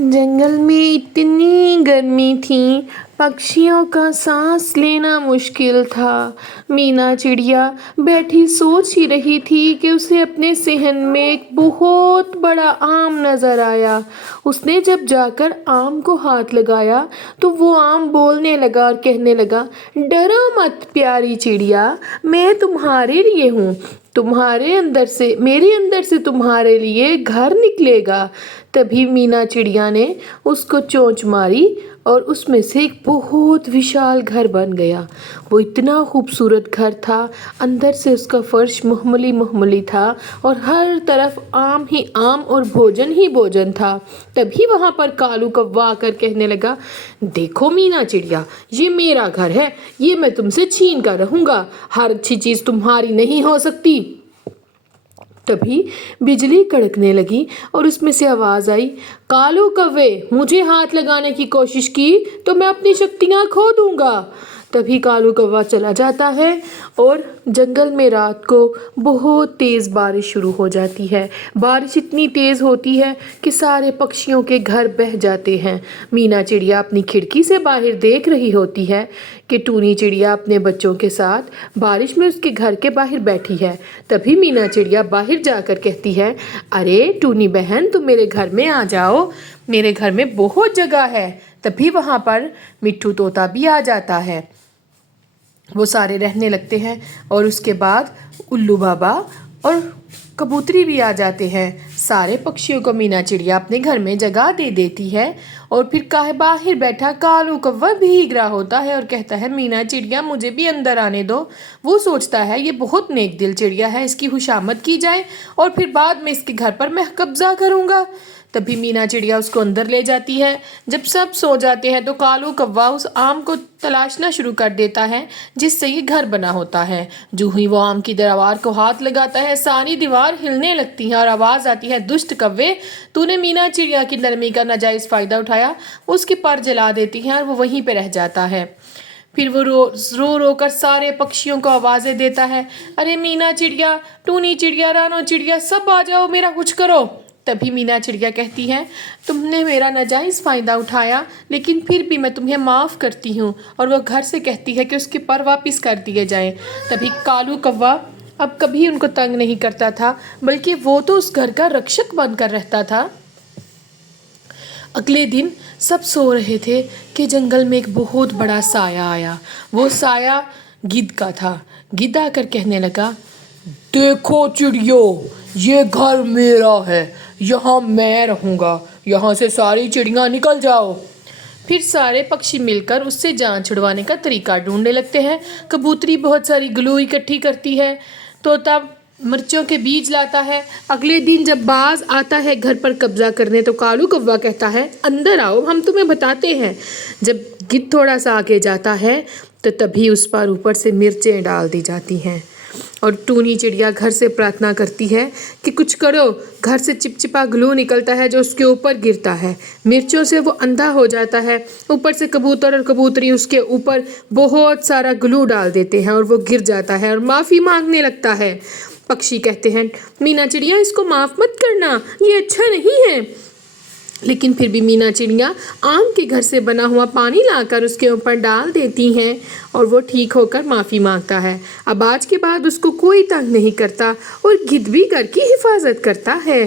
जंगल में इतनी गर्मी थी, पक्षियों का सांस लेना मुश्किल था। मीना चिड़िया बैठी सोच ही रही थी कि उसे अपने सहन में एक बहुत बड़ा आम नजर आया। उसने जब जाकर आम को हाथ लगाया तो वो आम बोलने लगा और कहने लगा, डरो मत प्यारी चिड़िया, मैं तुम्हारे लिए हूँ। तुम्हारे अंदर से, मेरे अंदर से तुम्हारे लिए घर निकलेगा। तभी मीना चिड़िया ने उसको चोंच मारी और उसमें से एक बहुत विशाल घर बन गया। वो इतना खूबसूरत घर था, अंदर से उसका फर्श मखमली मखमली था और हर तरफ आम ही आम और भोजन ही भोजन था। तभी वहां पर कालू कौवा आकर कहने लगा, देखो मीना चिड़िया, ये मेरा घर है, ये मैं तुमसे छीन कर रहूंगा। हर अच्छी चीज तुम्हारी नहीं हो सकती। तभी बिजली कड़कने लगी और उसमें से आवाज आई, कालू कव्वे, मुझे हाथ लगाने की कोशिश की तो मैं अपनी शक्तियां खो दूंगा। तभी कालू कौवा चला जाता है और जंगल में रात को बहुत तेज़ बारिश शुरू हो जाती है। बारिश इतनी तेज़ होती है कि सारे पक्षियों के घर बह जाते हैं। मीना चिड़िया अपनी खिड़की से बाहर देख रही होती है कि टूनी चिड़िया अपने बच्चों के साथ बारिश में उसके घर के बाहर बैठी है। तभी मीना चिड़िया बाहर जाकर कहती है, अरे टूनी बहन, तुम मेरे घर में आ जाओ, मेरे घर में बहुत जगह है। तभी वहाँ पर मिट्ठू तोता भी आ जाता है। वो सारे रहने लगते हैं और उसके बाद उल्लू बाबा और कबूतरी भी आ जाते हैं। सारे पक्षियों को मीना चिड़िया अपने घर में जगह दे देती है और फिर बाहर बैठा कालू कौवा भीग रहा होता है और कहता है, मीना चिड़िया, मुझे भी अंदर आने दो। वो सोचता है ये बहुत नेक दिल चिड़िया है, इसकी खुशामद की जाए और फिर बाद में इसके घर पर मैं कब्जा करूँगा। तभी मीना चिड़िया उसको अंदर ले जाती है। जब सब सो जाते हैं तो कालू कौवा उस आम को तलाशना शुरू कर देता है जिससे ये घर बना होता है। जो ही वो आम की दीवार को हाथ लगाता है, सारी दीवार हिलने लगती है और आवाज आती है, दुष्ट कव्वे, तूने मीना चिड़िया की नरमी का नाजायज फायदा उठाया। उसके पर जला देती है और वो वहीं पे रह जाता है। फिर वो रो रो कर सारे पक्षियों को आवाजें देता है, अरे मीना चिड़िया, टूनी चिड़िया, रानो चिड़िया, सब आ जाओ, मेरा कुछ करो। तभी मीना चिड़िया कहती है, तुमने मेरा नाजायज़ फ़ायदा उठाया, लेकिन फिर भी मैं तुम्हें माफ़ करती हूँ। और वो घर से कहती है कि उसके पर वापस कर दिए जाएं। तभी कालू कौवा अब कभी उनको तंग नहीं करता था, बल्कि वो तो उस घर का रक्षक बनकर रहता था। अगले दिन सब सो रहे थे कि जंगल में एक बहुत बड़ा साया आया। वो साया गिद्ध का था। गिद्ध आकर कहने लगा, देखो चिड़ियों, ये घर मेरा है, यहाँ मैं रहूँगा, यहाँ से सारी चिड़ियाँ निकल जाओ। फिर सारे पक्षी मिलकर उससे जान छुड़वाने का तरीका ढूंढने लगते हैं। कबूतरी बहुत सारी ग्लू इकट्ठी करती है, तोता मिर्चों के बीज लाता है। अगले दिन जब बाज आता है घर पर कब्जा करने तो कालू कौवा कहता है, अंदर आओ, हम तुम्हें बताते हैं। जब गिद्ध थोड़ा सा आगे जाता है तो तभी उस पर ऊपर से मिर्चें डाल दी जाती हैं और टूनी चिड़िया घर से प्रार्थना करती है कि कुछ करो। घर से चिपचिपा ग्लू निकलता है जो उसके ऊपर गिरता है। मिर्चों से वो अंधा हो जाता है। ऊपर से कबूतर और कबूतरी उसके ऊपर बहुत सारा ग्लू डाल देते हैं और वो गिर जाता है और माफ़ी मांगने लगता है। पक्षी कहते हैं, मीना चिड़िया, इसको माफ़ मत करना, ये अच्छा नहीं है। लेकिन फिर भी मीना चिड़िया आम के घर से बना हुआ पानी लाकर उसके ऊपर डाल देती हैं और वो ठीक होकर माफ़ी मांगता है। अब आज के बाद उसको कोई तंग नहीं करता और गिद्ध भी घर की हिफाजत करता है।